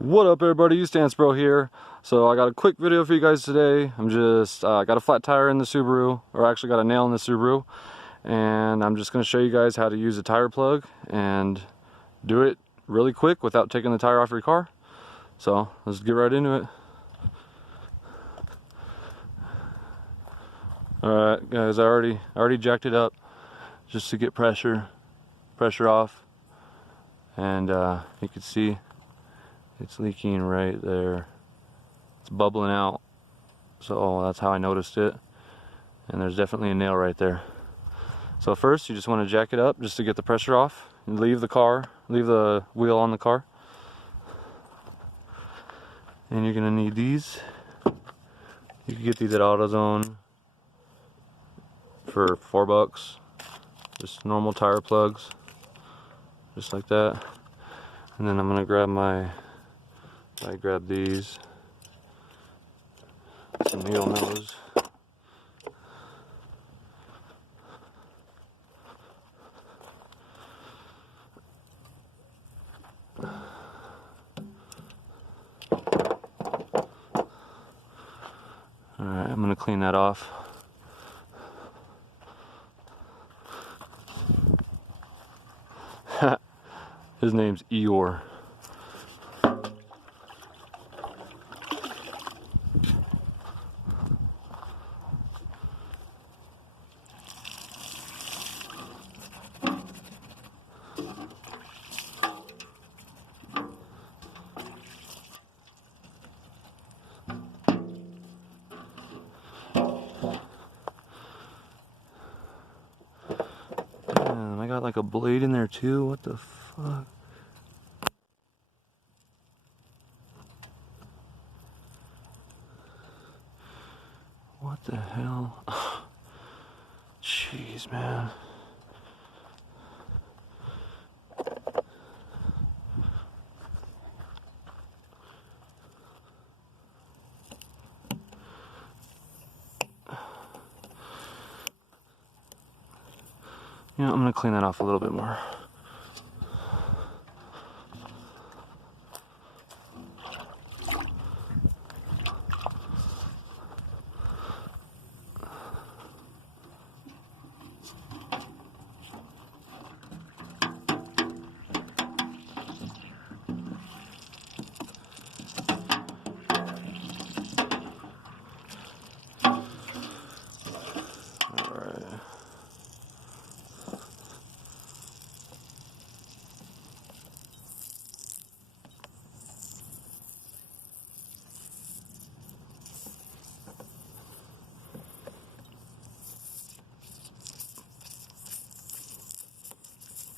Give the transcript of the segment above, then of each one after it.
What up everybody, Stance Bro here. So I got a quick video for you guys today. I'm just got a flat tire in the Subaru, or actually got a nail in the Subaru, and I'm just going to show you guys how to use a tire plug and do it really quick without taking the tire off your car. So let's get right into it. Alright guys, I already jacked it up just to get pressure off, and you can see it's leaking right there. It's bubbling out. So that's how I noticed it. And there's definitely a nail right there. So first you just want to jack it up just to get the pressure off. And leave the wheel on the car. And you're gonna need these. You can get these at AutoZone for $4. Just normal tire plugs. Just like that. And then I'm gonna grab these. Some needle nose. Alright, I'm gonna clean that off. His name's Eeyore. Damn, I got like a blade in there too. What the fuck? What the hell? Jeez, man. You know, I'm gonna clean that off a little bit more.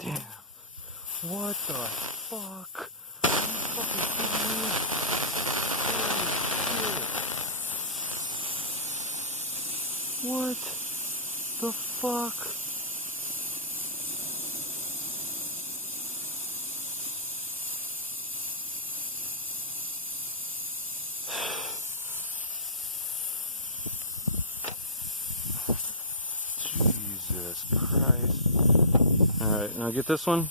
Damn. What the fuck? Are you fucking kidding me? Holy shit. What the fuck? Jesus Christ. Alright, now get this one.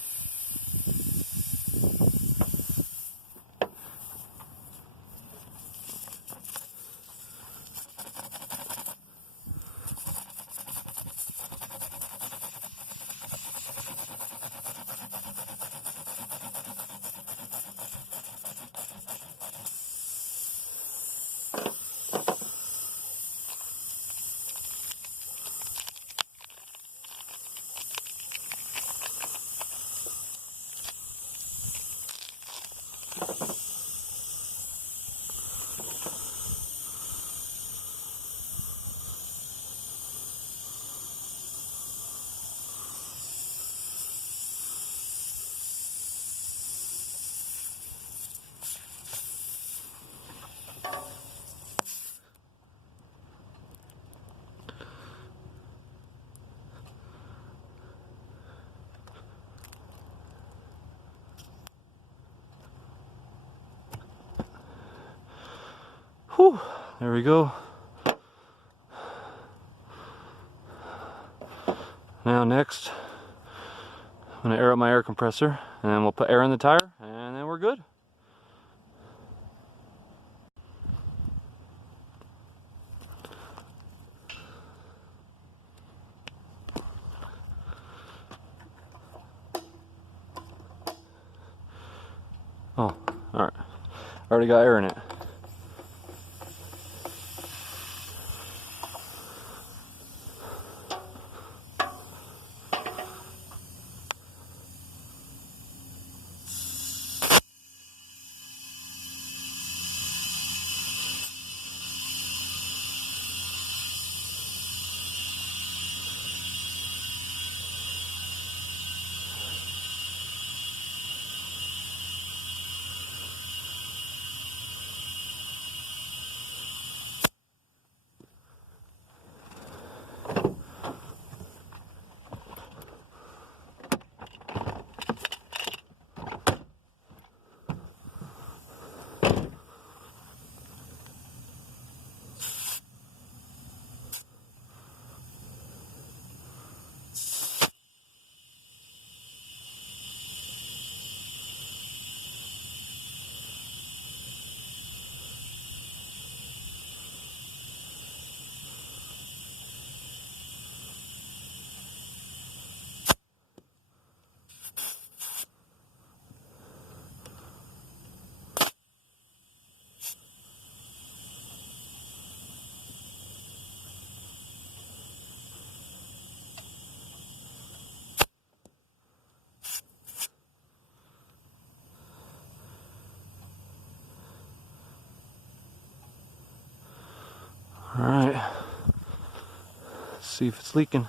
Whew, there we go. Now next, I'm gonna air up my air compressor, and then we'll put air in the tire, and then we're good. Alright, already got air in it. Alright, let's see if it's leaking.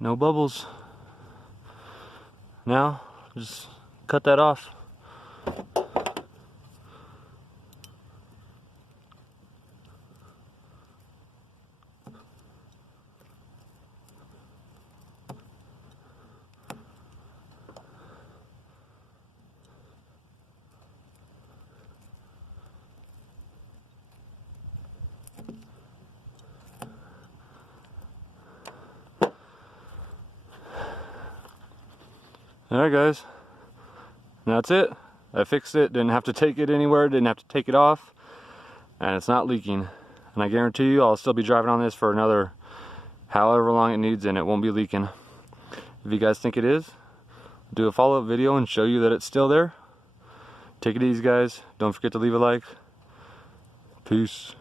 No bubbles. Now, just cut that off. Alright guys, and that's it. I fixed it, didn't have to take it anywhere, didn't have to take it off, and it's not leaking. And I guarantee you I'll still be driving on this for another however long it needs and it won't be leaking. If you guys think it is, do a follow-up video and show you that it's still there. Take it easy guys, don't forget to leave a like. Peace.